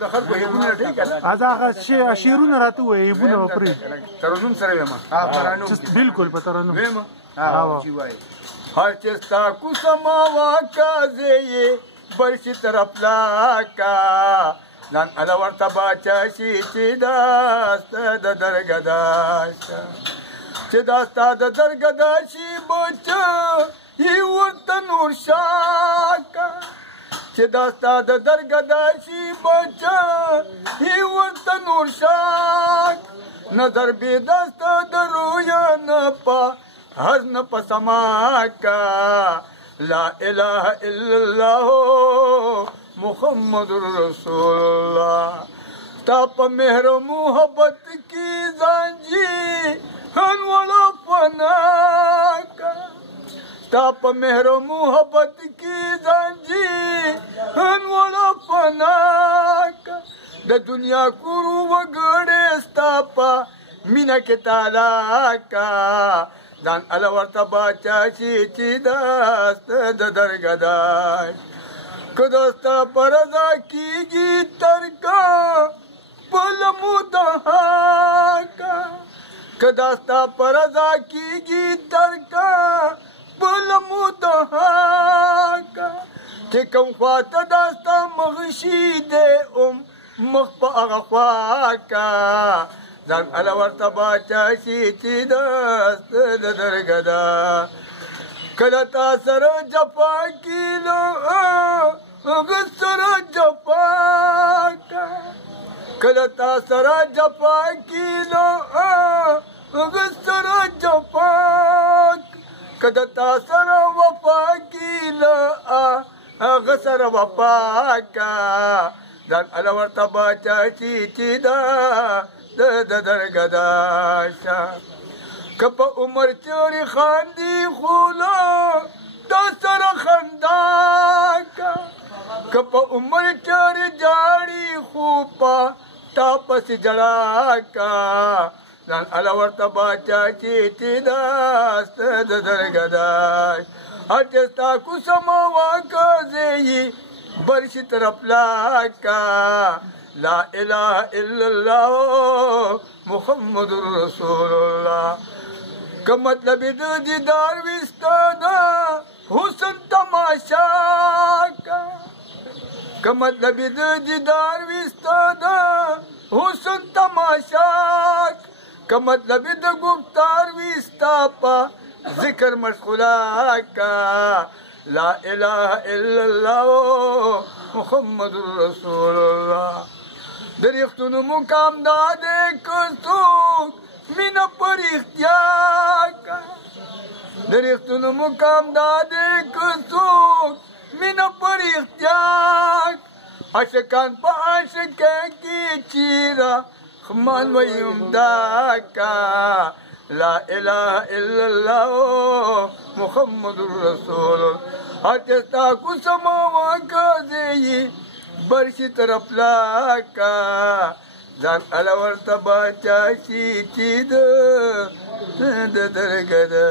د خلکو هیبونه ټیک کنه هغه شعرونه راته وایي هیبونه وپرې ترنم سره ویم بالکل په ترنم ویم هر چې ستا کوڅما واکازې یې بل شي طرف لاکا ځان اله ورته باچا شي چې دا ستا د درګدا چې دا ستا د درګدا شي بچه هی ورته نور شاکا چې دا ستا د درګدا شي بچه هی ورته نور شاک نظر بې دسته د رویا نه پا هر نه په سما کا لا اله الا الله محمد رسول الله تا په مهر محبت کی ځانجی هن ولا فنا کا تا په مهر محبت کی ځانجی هن ولا فنا کا د دنیا کورو وګړې ستا په مینا کې تعالی کا ځان اله ورته باچا شي چې داست د درګداش که دوستا په رضا کېږي ترکا پل مدهاکا که داستا په رضا کېږي ترکا پل مدهاکا چې کوم خواته داستا مغشي دی مخ په هغه خوا کا ځان اله ورته باچا شي چې داست د درګدا کله تا سره جفا کیلو هغه سره جفا کا کله تا سره جفا کیلو هغه سره جفا کله تا سره وفا کیلو هغه سره وفا کا ځان اله ورته باچا شي چې دا د درګدا شا که په عمر چورې خاندي خوله تا سره خندا کا که په عمر چورې جاړي خو په تا پسې ژړا کا ځان اله ورته باچا چې داست د درګدا هر چې ستا کوڅما واکازې برشي طرف لاکا لا اله الا الله محمد رسول الله که مطلب د دیدار وستا دا حسن تماشا کا که مطلب د دیدار وستا دا حسن تماشا که مطلب د گفتار وستا پا ذکر مشغولا کا لا اله الا الله محمد رسول الله درختونو مقام داده که څوک مینه پر اختیار کا درختونو مقام داده که څوک مینه پر اختیار عاشقان په عاشقه کې چیرا خمان ویم دا کا لا اله الا الله محمد رسول هر چې ستا کوڅما واکازې برشي طرف لاکا ځان اله ورته باچا شي چې د درګدا